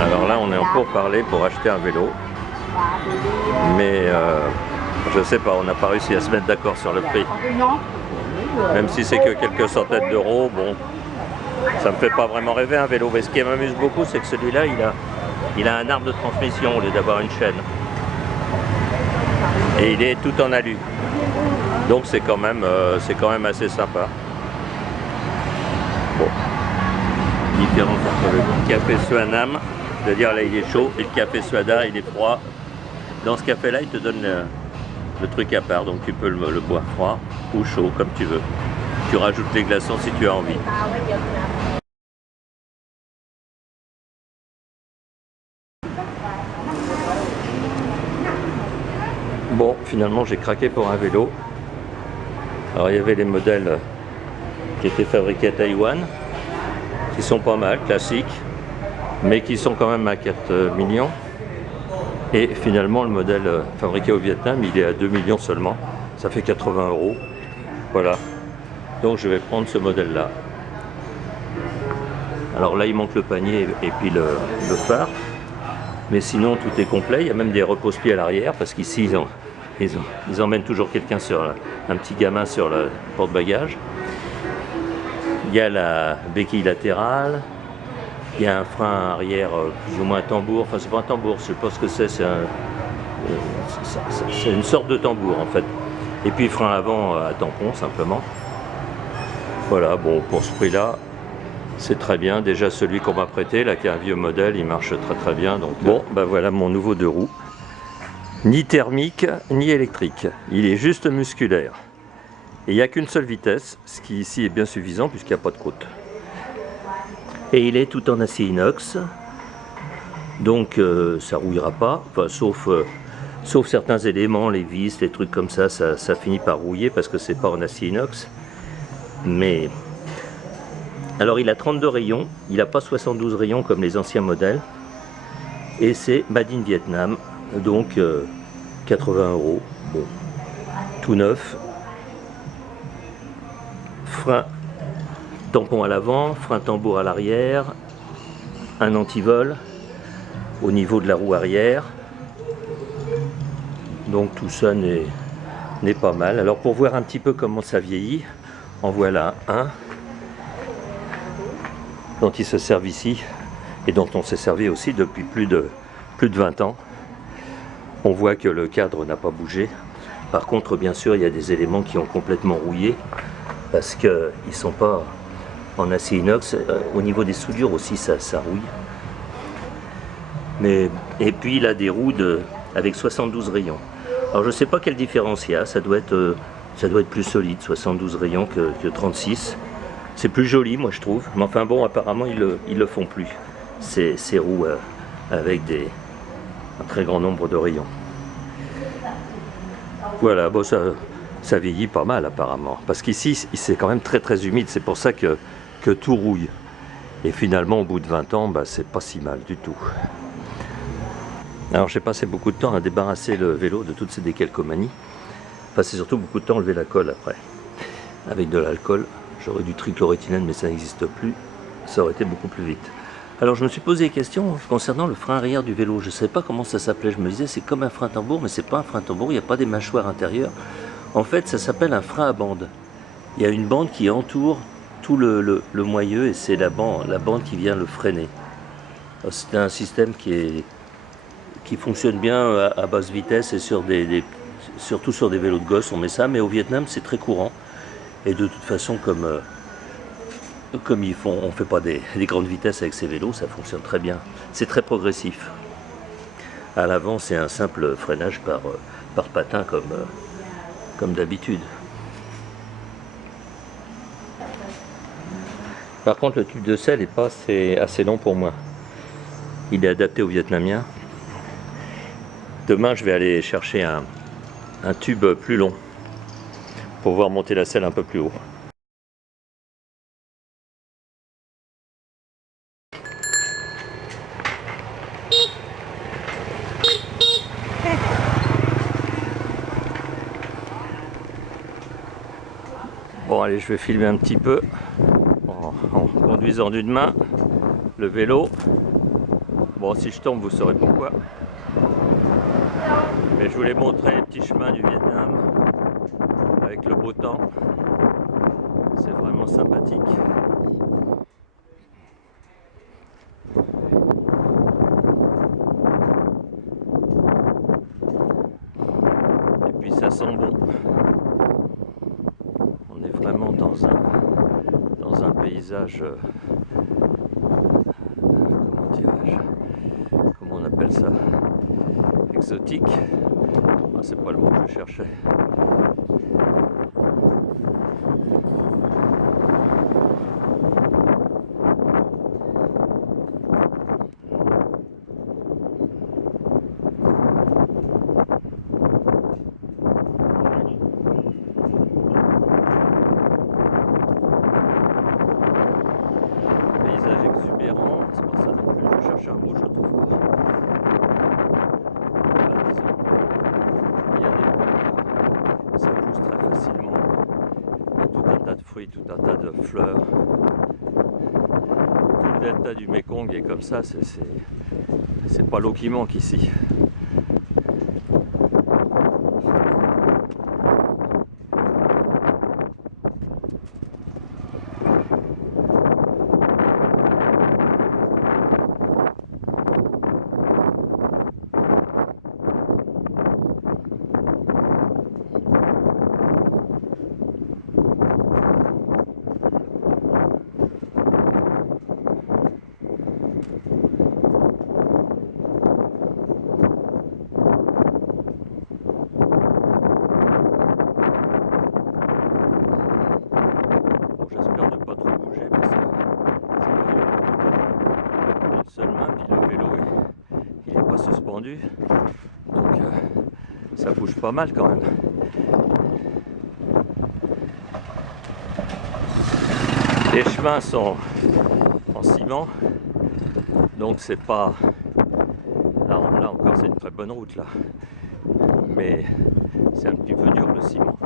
Alors là, on est en pourparlers pour acheter un vélo. Mais je sais pas, on n'a pas réussi à se mettre d'accord sur le prix. Même si c'est que quelques centaines d'euros, bon, ça me fait pas vraiment rêver un vélo. Mais ce qui m'amuse beaucoup, c'est que celui-là, il a un arbre de transmission au lieu d'avoir une chaîne. Et il est tout en alu. Donc c'est quand même assez sympa. Bon. Différence entre le café Suanam, c'est-à-dire là il est chaud, et le café Suada il est froid. Dans ce café-là, il te donne le truc à part, donc tu peux le boire froid ou chaud comme tu veux. Tu rajoutes les glaçons si tu as envie. Bon, finalement j'ai craqué pour un vélo. Alors il y avait les modèles qui étaient fabriqués à Taïwan, qui sont pas mal, classiques, mais qui sont quand même à 4 millions. Et finalement le modèle fabriqué au Vietnam, il est à 2 millions seulement. Ça fait 80 euros. Voilà. Donc je vais prendre ce modèle-là. Alors là il manque le panier et puis le phare. Mais sinon tout est complet. Il y a même des repose-pieds à l'arrière parce qu'ici ils emmènent toujours quelqu'un un petit gamin sur le porte-bagages. Il y a la béquille latérale, il y a un frein arrière plus ou moins un tambour, enfin c'est pas un tambour, je sais pas ce que c'est une sorte de tambour en fait. Et puis frein avant à tampon simplement. Voilà, bon pour ce prix là, c'est très bien. Déjà celui qu'on m'a prêté, là qui est un vieux modèle, il marche très très bien. Donc bon, ben voilà mon nouveau deux roues. Ni thermique, ni électrique. Il est juste musculaire. Et il n'y a qu'une seule vitesse, ce qui ici est bien suffisant puisqu'il n'y a pas de côte. Et il est tout en acier inox. Donc ça rouillera pas, enfin, sauf certains éléments, les vis, les trucs comme ça finit par rouiller parce que c'est pas en acier inox. Mais alors il a 32 rayons, il n'a pas 72 rayons comme les anciens modèles. Et c'est Made in Vietnam, donc 80 euros, bon, tout neuf. Frein tampon à l'avant, frein tambour à l'arrière, un antivol au niveau de la roue arrière. Donc tout ça n'est pas mal. Alors pour voir un petit peu comment ça vieillit, en voilà un dont ils se servent ici et dont on s'est servi aussi depuis plus de 20 ans. On voit que le cadre n'a pas bougé. Par contre, bien sûr, il y a des éléments qui ont complètement rouillé parce qu'ils ne sont pas en acier inox. Au niveau des soudures aussi, ça rouille. Et puis, il a des roues avec 72 rayons. Alors, je ne sais pas quelle différence il y a. Ça doit être plus solide, 72 rayons que 36. C'est plus joli, moi, je trouve. Mais enfin, bon, apparemment, ils le font plus. Ces roues avec un très grand nombre de rayons. Voilà, bon, ça vieillit pas mal apparemment. Parce qu'ici, c'est quand même très très humide. C'est pour ça que tout rouille. Et finalement, au bout de 20 ans, bah, c'est pas si mal du tout. Alors, j'ai passé beaucoup de temps à débarrasser le vélo de toutes ces décalcomanies. Passé surtout beaucoup de temps à enlever la colle après. Avec de l'alcool, j'aurais du trichloroéthylène, mais ça n'existe plus. Ça aurait été beaucoup plus vite. Alors je me suis posé des questions concernant le frein arrière du vélo. Je ne savais pas comment ça s'appelait. Je me disais c'est comme un frein tambour, mais c'est pas un frein tambour, il n'y a pas des mâchoires intérieures. En fait ça s'appelle un frein à bande. Il y a une bande qui entoure tout le moyeu et c'est la bande qui vient le freiner. C'est un système qui fonctionne bien à basse vitesse et surtout sur des vélos de gosse on met ça, mais au Vietnam c'est très courant. Et de toute façon comme on ne fait pas des grandes vitesses avec ces vélos, ça fonctionne très bien. C'est très progressif. À l'avant, c'est un simple freinage par patin comme d'habitude. Par contre, le tube de sel n'est pas assez long pour moi. Il est adapté aux Vietnamiens. Demain, je vais aller chercher un tube plus long pour pouvoir monter la selle un peu plus haut. Bon allez, je vais filmer un petit peu en conduisant. conduisant d'une main, le vélo. Bon, si je tombe, vous saurez pourquoi. Mais je voulais montrer les petits chemins du Vietnam avec le beau temps. C'est vraiment sympathique. Et puis ça sent bon. On est vraiment dans un paysage, comment dirais-je, comment on appelle ça, exotique. Ah, c'est pas le mot que je cherchais. Paysage exubérant, c'est pas ça non plus, je cherche un mot, je trouve pas. Enfin, disons, il y a des plantes, ça pousse très facilement. Il y a tout un tas de fruits, tout un tas de fleurs. Tout le delta du Mékong est comme ça, c'est pas l'eau qui manque ici. J'espère ne pas trop bouger parce que c'est pas évident du tout. Une seule main, puis le vélo il n'est pas suspendu, donc ça bouge pas mal quand même. Les chemins sont en ciment, donc c'est pas... Là encore c'est une très bonne route là, mais c'est un petit peu dur le ciment.